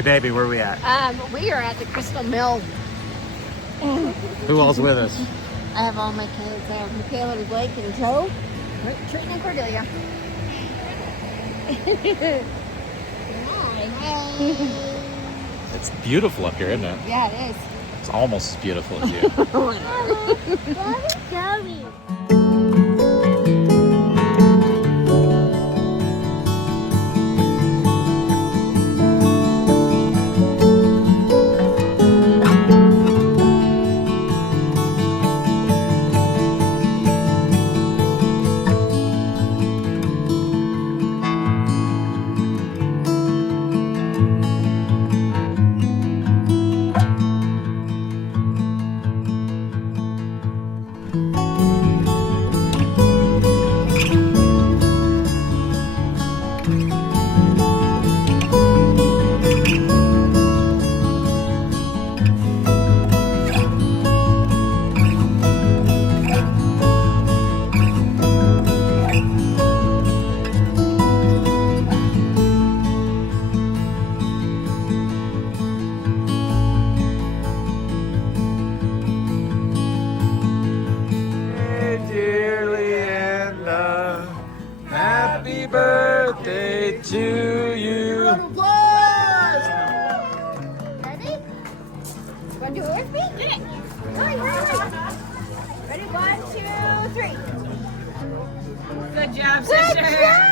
Hey, baby, where are we at? We are at the Crystal Mill. Who all's with us? I have all my kids. I have Michaela and Blake and Joe, Triton and Cordelia. It's beautiful up here, isn't it? Yeah, it is. It's almost as beautiful as you. Dear Leanda, happy birthday to you. Ready? Want to do it with me? Hurry, hurry. Ready? 1, 2, 3. Good job, sister.